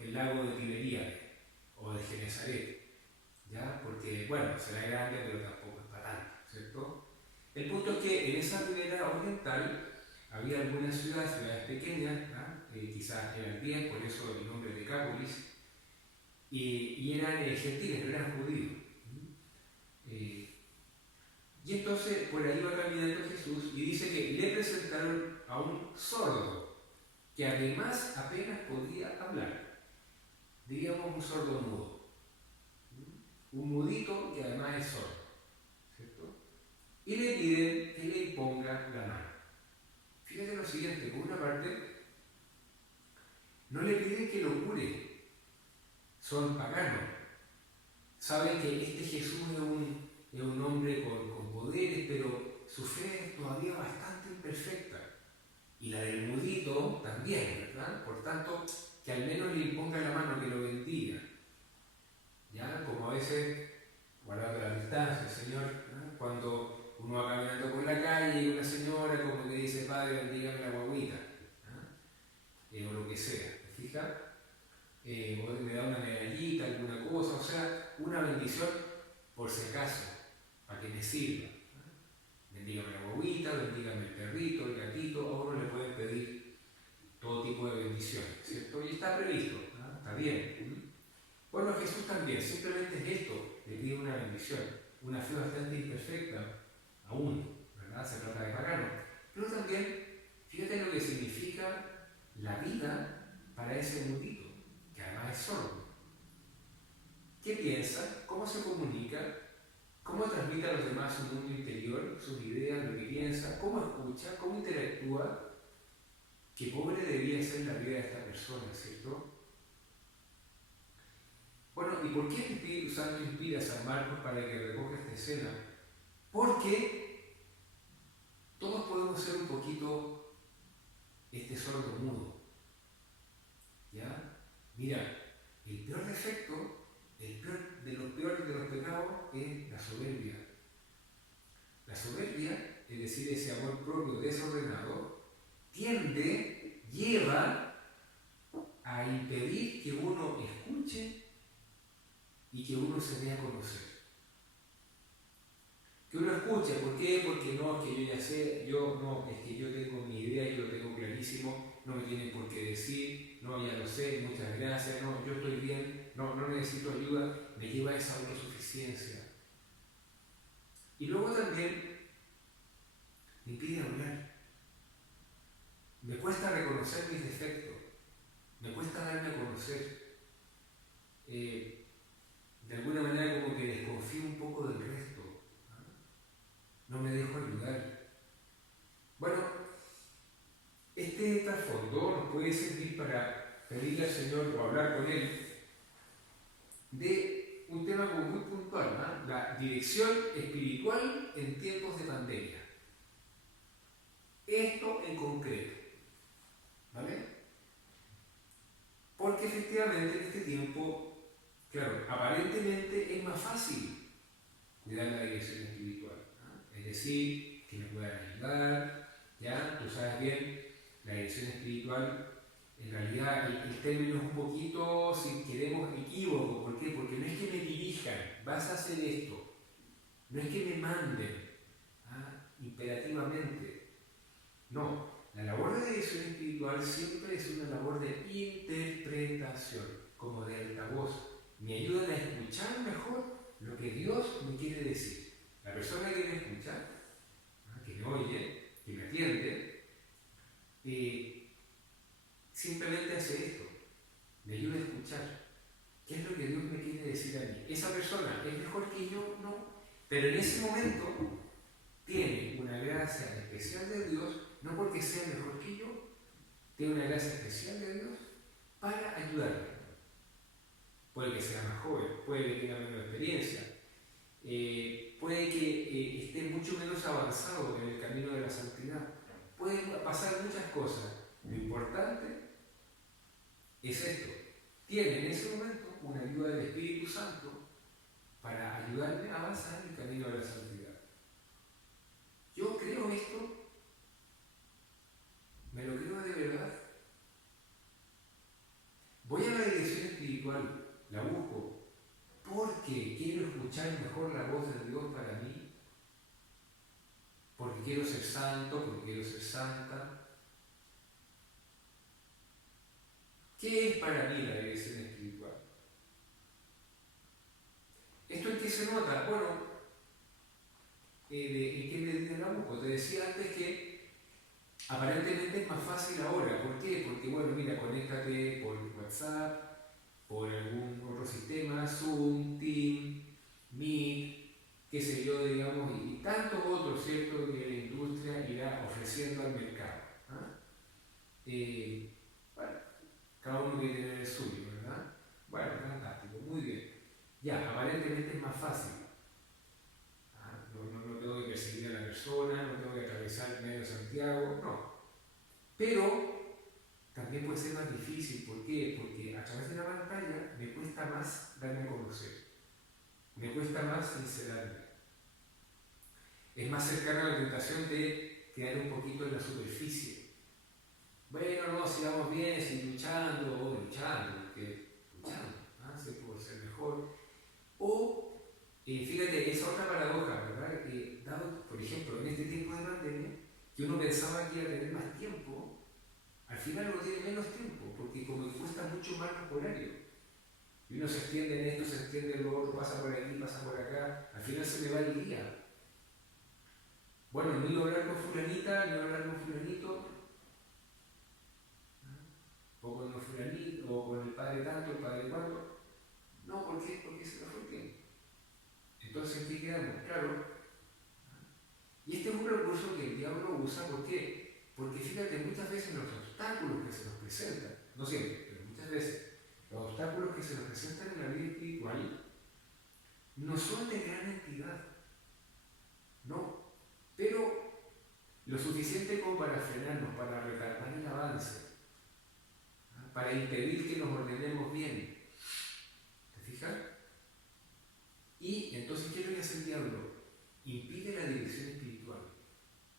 el lago de Tiberíades o de Genesaret, porque, será grande, pero tampoco es para tanto, ¿cierto? El punto es que en esa ribera oriental había algunas ciudades pequeñas, quizás eran 10, por eso el nombre de Decápolis, y eran gentiles, no eran judíos. Y entonces por ahí va caminando Jesús y dice que le presentaron a un sordo, que además apenas podía hablar, diríamos un sordo mudo, un mudito que además es sordo, ¿cierto? Y le piden que le imponga la mano. Fíjate lo siguiente, por una parte, no le piden que lo cure, son paganos, saben que este Jesús es un hombre con poderes, pero su fe es todavía bastante imperfecta, y la del mudito también, ¿verdad? Por tanto, que al menos le imponga la mano, que lo bendiga, como a veces, guardando la distancia, Señor, cuando uno va caminando por la calle y una señora como que dice, Padre, bendígame la guaguita, o lo que sea, ¿te fijas? O me da una medallita, alguna cosa, o sea, una bendición por si acaso, para que me sirva. Bendígame la guaguita, bendígame el perrito, el gatito, a uno le pueden pedir todo tipo de bendiciones, ¿cierto? Y está previsto, está bien. Bueno, Jesús también, simplemente es esto, le pide una bendición, una fe bastante imperfecta, aún, ¿verdad? Se trata de pagano. Pero también, fíjate lo que significa la vida para ese mundito, que además es sordo. ¿Qué piensa? ¿Cómo se comunica? ¿Cómo transmite a los demás su mundo interior, sus ideas, lo que piensa? ¿Cómo escucha? ¿Cómo interactúa? Qué pobre debía ser la vida de esta persona, ¿cierto? ¿Y por qué el Espíritu Santo inspira a San Marcos para que recoja esta escena? Porque todos podemos ser un poquito sordo mudo. Mira, el peor defecto, el peor de los peores de los pecados es la soberbia. La soberbia, es decir, ese amor propio desordenado, lleva a impedir que uno escuche y que uno se dé a conocer. Que uno escuche, ¿por qué? Porque no, es que yo ya sé, es que yo tengo mi idea, yo lo tengo clarísimo, no me tienen por qué decir, no, ya lo sé, muchas gracias, no, yo estoy bien, no necesito ayuda, me lleva a esa autosuficiencia. Y luego también me impide hablar. Me cuesta reconocer mis defectos, me cuesta darme a conocer. De alguna manera como que desconfío un poco del resto, no me dejo ayudar. Este este trasfondo nos puede servir para pedirle al Señor o hablar con Él de un tema como muy puntual, ¿no? La dirección espiritual en tiempos de pandemia. Esto en concreto, ¿vale? Porque efectivamente en este tiempo, claro, aparentemente es más fácil cuidar la dirección espiritual, ¿no? Es decir, que me puedan ayudar, ya, tú sabes bien, la dirección espiritual, en realidad el término es un poquito, si queremos, equívoco. ¿Por qué? Porque no es que me dirijan, vas a hacer esto, no es que me manden, imperativamente. No, la labor de dirección espiritual siempre es una labor de interpretación, como de altavoz. Me ayudan a escuchar mejor lo que Dios me quiere decir. La persona que me escucha, que me oye, que me atiende, simplemente hace esto, me ayuda a escuchar. ¿Qué es lo que Dios me quiere decir a mí? Esa persona es mejor que yo, no, pero en ese momento tiene una gracia especial de Dios, no porque sea mejor que yo, tiene una gracia especial de Dios para ayudarme. Puede que sea más joven, puede que tenga menos experiencia, puede que esté mucho menos avanzado en el camino de la santidad. Pueden pasar muchas cosas. Lo importante es esto. Tiene en ese momento una ayuda del Espíritu Santo para ayudarme a avanzar en el camino de la santidad. Yo creo esto, me lo creo de verdad. Voy a la dirección espiritual, la busco, porque quiero escuchar mejor la voz de Dios para mí, porque quiero ser santo, porque quiero ser santa. ¿Qué es para mí la dirección espiritual? ¿Esto en qué se nota? Bueno, ¿en qué medida la busco? Te decía antes que aparentemente es más fácil ahora. ¿Por qué? Porque, bueno, mira, conéctate por WhatsApp, por algún otro sistema, Zoom, Team, Meet, qué sé yo, digamos, y tantos otros, ¿cierto?, que la industria irá ofreciendo al mercado. Bueno, cada uno quiere tener el suyo, ¿verdad? Bueno, fantástico, muy bien. Ya, aparentemente es más fácil. No tengo que perseguir a la persona, no tengo que atravesar el medio de Santiago, no. Pero también puede ser más difícil. ¿Por qué? Porque a través de la pantalla me cuesta más darme a conocer. Me cuesta más sincerarme. Es más cercana a la tentación de quedar un poquito en la superficie. Bueno, no, si vamos bien, si luchando, porque luchando, siempre por ser mejor. O, fíjate, esa otra paradoja, ¿verdad? Dado, por ejemplo, en este tiempo de pandemia, que uno pensaba que iba a tener más tiempo, al final uno tiene menos tiempo, porque como que cuesta mucho más los horarios. Y uno se extiende en esto, se extiende en lo otro, pasa por aquí, pasa por acá, al final se le va el día. Bueno, no iba a hablar con fulanita, no iba a hablar con fulanito, o con los fulanitos, o con el padre tanto, el padre cuánto. No, ¿por qué? Porque se lo fue el tiempo. Entonces, ¿qué quedamos? Claro. Y este es un recurso que el diablo usa, ¿por qué? Porque fíjate, muchas veces los obstáculos que se nos presentan, no siempre, pero muchas veces, los obstáculos que se nos presentan en la vida espiritual no son de gran entidad, no, pero lo suficiente como para frenarnos, para retardar el avance, para impedir que nos ordenemos bien. ¿Te fijas? Y entonces, ¿qué es lo que hace el diablo? Impide la dirección espiritual.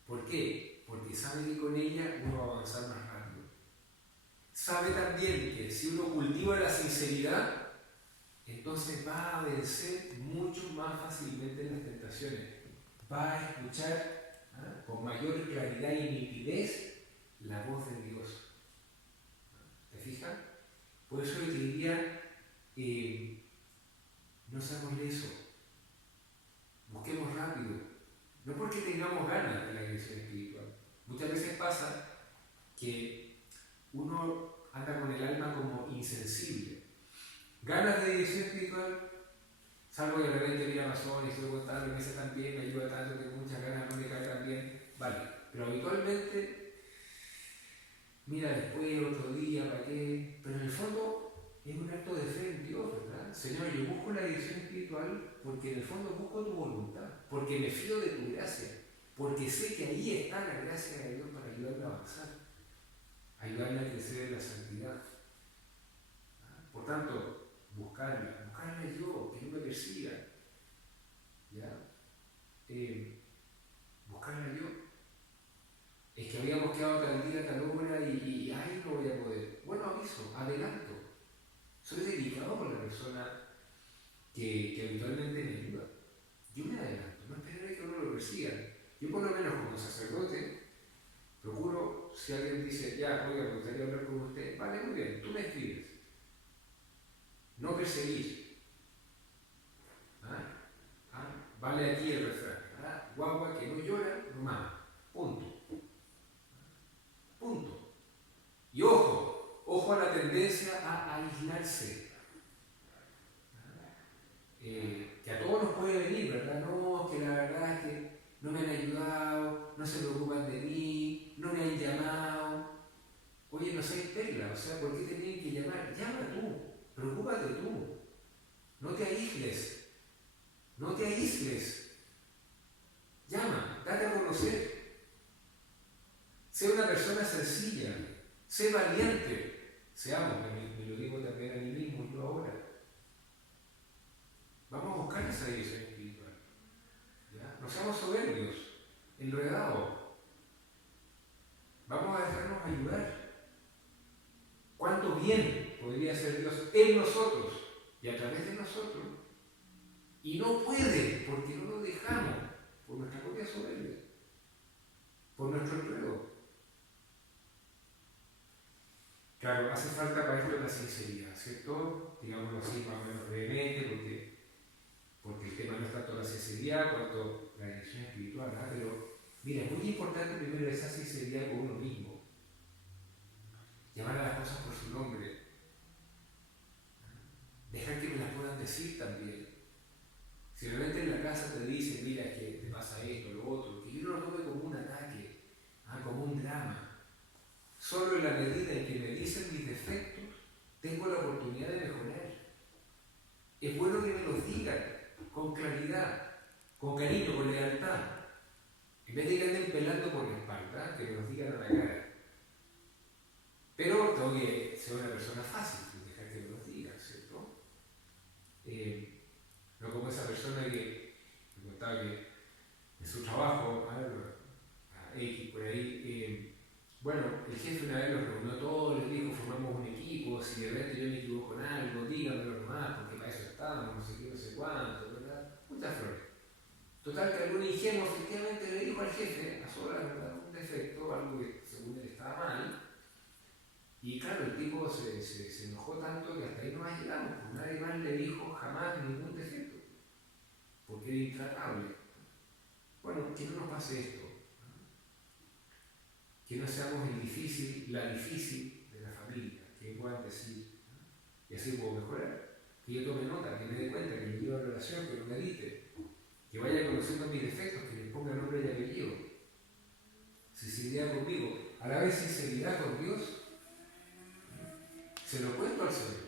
¿Por qué? Porque sabe que con ella uno va a avanzar más rápido. Sabe también que si uno cultiva la sinceridad, entonces va a vencer mucho más fácilmente las tentaciones. Va a escuchar con mayor claridad y nitidez la voz de Dios. ¿Te fijas? Por eso yo te diría, no seamos lesos, busquemos rápido, no porque tengamos ganas de la dirección espiritual. Muchas veces pasa que uno anda con el alma como insensible. Ganas de dirección espiritual, salvo que de repente mira Amazon y estoy contando, me hace tan bien, me ayuda tanto, tengo muchas ganas, no me cae tan bien, vale, pero habitualmente mira después, otro día, ¿para qué? Pero en el fondo es un acto de fe en Dios, ¿verdad? Señor, yo busco la dirección espiritual porque en el fondo busco tu voluntad, porque me fío de tu gracia, porque sé que ahí está la gracia de Dios para ayudarme a avanzar, ayudarme a crecer en la santidad. Por tanto, buscarla yo, que no me persiga, ¿ya? Buscarla yo. Es que habíamos quedado tal día, tal hora y ay, no voy a poder. Bueno, aviso, adelanto. Soy delicado con la persona que habitualmente me ayuda. Yo me adelanto, no esperaré que uno lo persiga. Yo por lo menos como sacerdote procuro, si alguien dice, ya, oiga, me gustaría hablar con usted, vale, muy bien, tú me escribes. No perseguir. Vale aquí el refrán. Guagua que no llora, no mama. Punto. Punto. Y ojo a la tendencia a aislarse. Que a todos nos puede venir, ¿verdad? No, que la verdad es que no me han ayudado, no se preocupan de mí, no me han llamado. Oye, no sé, perla, o sea, ¿por qué te tienen que llamar? Llama tú, preocúpate tú. No te aísles, no te aísles. Llama, date a conocer. Sé una persona sencilla, sé valiente. Seamos, me lo digo también a mí mismo, yo ahora. Vamos a buscar esa dirección espiritual. ¿Ya? No seamos soberbios, enredados. Vamos a dejarnos ayudar. ¿Cuánto bien podría hacer Dios en nosotros y a través de nosotros? Y no puede, porque no lo dejamos, por nuestra propia soberbia, por nuestro enredo. Claro, hace falta para esto la sinceridad, ¿cierto? Digámoslo así, más o menos brevemente, porque el tema no es tanto la sinceridad cuanto la dirección espiritual, ¿verdad? Pero mira, es muy importante primero esa sinceridad con uno mismo. Llamar a las cosas por su nombre. Dejar que me las puedan decir también. Si realmente en la casa te dicen, mira, es que te pasa esto, lo otro, que yo no lo tome como un ataque, como un drama. Solo en la medida en que me dicen mis defectos, tengo la oportunidad de mejorar. Es bueno que me los digan con claridad, con cariño, con lealtad. En vez de que anden pelando por la espalda, que me los digan a la cara. Pero tengo que ser una persona fácil, dejar que me los digan, ¿cierto? No como esa persona que me contaba que en su trabajo, a X por ahí, bueno, el jefe una vez los reunió a todos, les dijo, formamos un equipo, si de repente yo me equivoco en algo, díganmelo nomás, porque para eso estamos, no sé qué, no sé cuánto, ¿verdad? Muchas flores. Total que algún ingenuo efectivamente le dijo al jefe, a solas, ¿verdad? Un defecto, algo que según él estaba mal. Y claro, el tipo se enojó tanto que hasta ahí no más llegamos, pues nadie más le dijo jamás ningún defecto, porque era intratable. Bueno, que no nos pase esto, que no seamos la difícil de la familia, que puedan decir, y así puedo mejorar, que yo tome nota, que me dé cuenta, que me lleve a la oración, que lo medite, que vaya conociendo mis defectos, que les ponga nombre y apellido, sinceridad conmigo, a la vez sinceridad con Dios. Se lo cuento al Señor.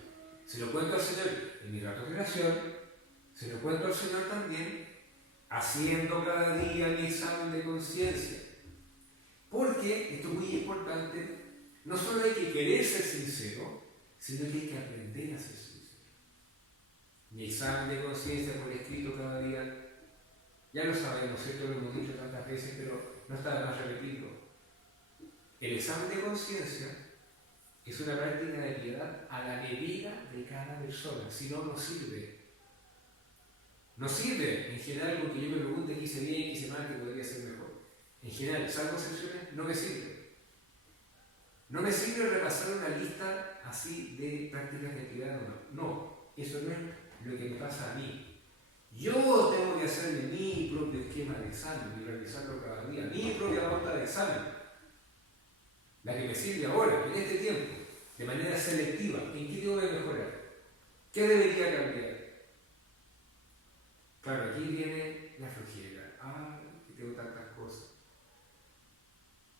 Se lo cuento al Señor en mi rato de oración. Se lo cuento al Señor también haciendo cada día mi examen de conciencia. Porque, esto es muy importante, no solo hay que querer ser sincero, sino que hay que aprender a ser sincero. Mi examen de conciencia por escrito cada día, ya lo sabemos, ¿cierto? Lo hemos dicho tantas veces, pero no está de más repetirlo. El examen de conciencia es una práctica de piedad a la medida de cada persona, si no, no sirve. No sirve, en general, porque yo me pregunte qué hice bien, qué hice mal, qué podría ser mejor. En general, salvo excepciones, no me sirve. No me sirve repasar una lista así de prácticas de piedad. No, eso no es lo que me pasa a mí. Yo tengo que hacerme mi propio esquema de examen y realizarlo cada día, mi propia nota de examen. La que me sirve ahora, en este tiempo, de manera selectiva. ¿En qué tengo que mejorar? ¿Qué debería cambiar? Claro, aquí viene la flojera. Que tengo tantas cosas.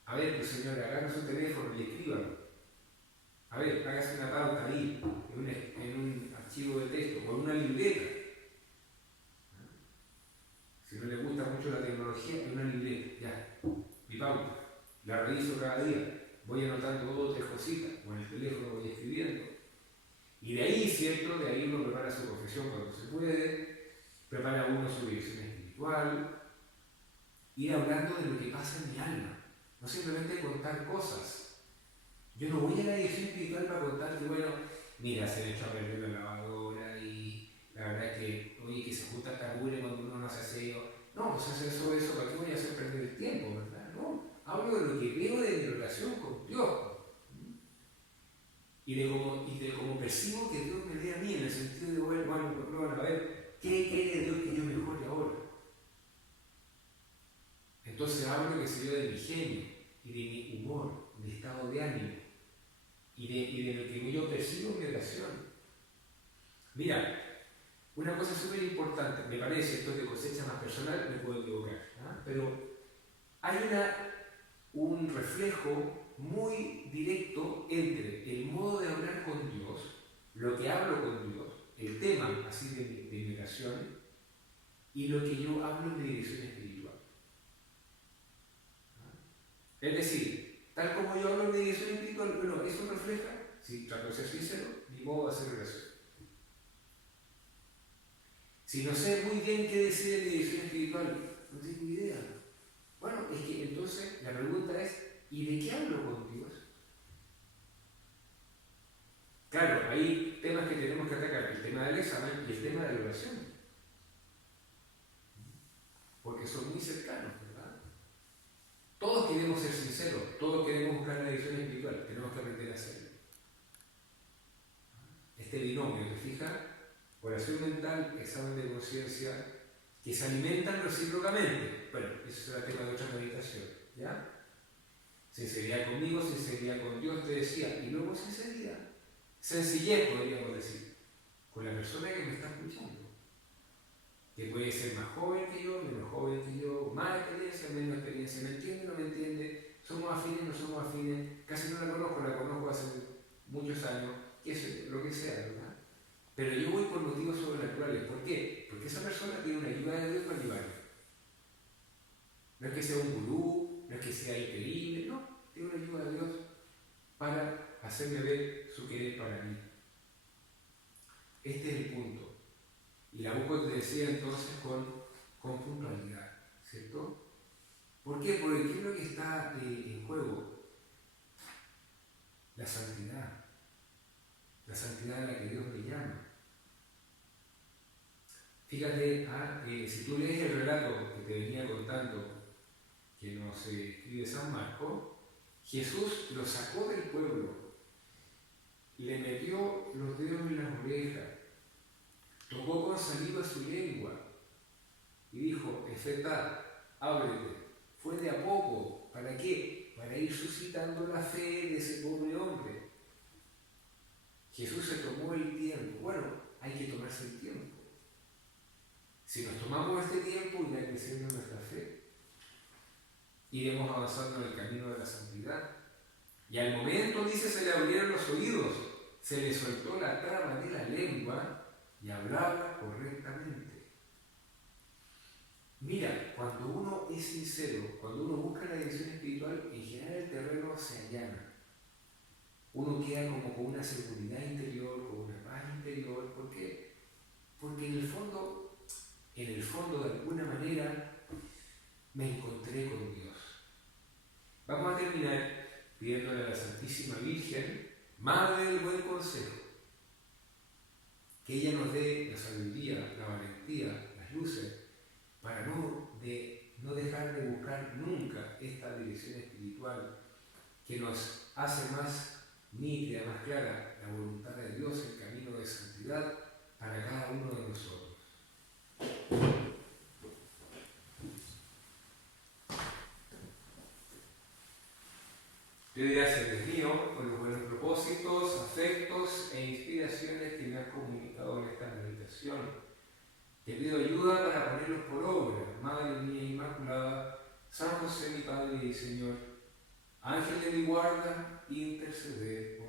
A ver, pues señora, agarre su teléfono y escríbalo. archivo de texto, o en una libreta. Si no le gusta mucho la tecnología, en una libreta, ya, mi pauta, la reviso cada día, voy anotando 2 o 3 cositas, o en el teléfono voy escribiendo. Y de ahí, ¿cierto? De ahí uno prepara su profesión cuando se puede, prepara uno su dirección espiritual, ir hablando de lo que pasa en mi alma, no simplemente contar cosas. Yo no voy a la dirección espiritual para contar que, bueno, mira, se le echó a perder la lavadora y la verdad es que, oye, que se junta carbure cuando uno no hace aseo. No, pues hacer eso, ¿para qué voy a hacer perder el tiempo, verdad? No, hablo de lo que veo de mi relación con Dios. Y de cómo percibo que Dios me dé a mí, en el sentido de, bueno, a ver, ¿qué quiere Dios que yo mejore ahora? Entonces hablo, que se yo, de mi genio, y de mi humor, de estado de ánimo, y de lo que yo percibo en mi oración. Mira, una cosa súper importante, me parece, esto es de cosecha más personal, me puedo equivocar, ¿ah? Pero hay un reflejo muy directo entre el modo de hablar con Dios, lo que hablo con Dios, el tema así de mi oración, y lo que yo hablo en mi dirección espiritual. Es decir, tal como yo hablo en mi dirección espiritual, bueno, eso refleja, si trato de ser sincero, mi modo de hacer oración. Si no sé muy bien qué decir en mi dirección espiritual, no tengo idea. Bueno, es que entonces la pregunta es, ¿y de qué hablo con Dios? Claro, hay temas que tenemos que atacar, el tema del examen y el tema de la oración, porque son muy cercanos, ¿verdad? Todos queremos ser sinceros, todos queremos buscar la dirección espiritual, tenemos que aprender a hacerlo. Este binomio, ¿te fijas? Oración mental, examen de conciencia, que se alimentan recíprocamente. Bueno, eso será tema de otra meditación, ¿ya? Sinceridad conmigo, sinceridad con Dios, te decía, y luego sinceridad. Sencillez, podríamos decir, con la persona que me está escuchando. Que puede ser más joven que yo, menos joven que yo, más experiencia, menos experiencia, me entiende, no me entiende, somos afines, no somos afines, casi no la conozco hace muchos años, lo que sea, ¿verdad? Pero yo voy por motivos sobrenaturales. ¿Por qué? Porque esa persona tiene una ayuda de Dios para ayudarme. No es que sea un gurú, no es que sea increíble, no, tiene una ayuda de Dios para hacerme ver su querer para mí. Este es el punto. Y la busco, te decía entonces, con puntualidad, ¿cierto? ¿Por qué? Porque ¿qué es lo que está en juego? La santidad. La santidad a la que Dios me llama. Fíjate, si tú lees el relato que te venía contando, que nos escribe San Marcos, Jesús lo sacó del pueblo, le metió los dedos en las orejas, tocó con saliva su lengua y dijo, Efetá, ábrete. Fue de a poco. ¿Para qué? Para ir suscitando la fe de ese pobre hombre. Jesús se tomó el tiempo. Bueno, hay que tomarse el tiempo. Si nos tomamos este tiempo, irá creciendo nuestra fe. Iremos avanzando en el camino de la santidad. Y al momento, dice, se le abrieron los oídos, se le soltó la traba de la lengua y hablaba correctamente. Mira, cuando uno es sincero, cuando uno busca la dirección espiritual, en general el terreno se allana. Uno queda como con una seguridad interior, con una paz interior. ¿Por qué? Porque en el fondo, de alguna manera, me encontré con Dios. Vamos a terminar pidiéndole a la Santísima Virgen, Madre del Buen Consejo, que ella nos dé la sabiduría, la valentía, las luces, para no dejar de buscar nunca esta dirección espiritual que nos hace más nítida, más clara la voluntad de Dios, el camino de santidad para cada uno de nosotros. Te doy gracias, Dios mío, por los buenos propósitos, afectos e inspiraciones que me has comunicado en esta meditación. Te pido ayuda para ponerlos por obra, Madre mía Inmaculada, San José mi Padre y Señor, Ángel de mi guarda, interceded por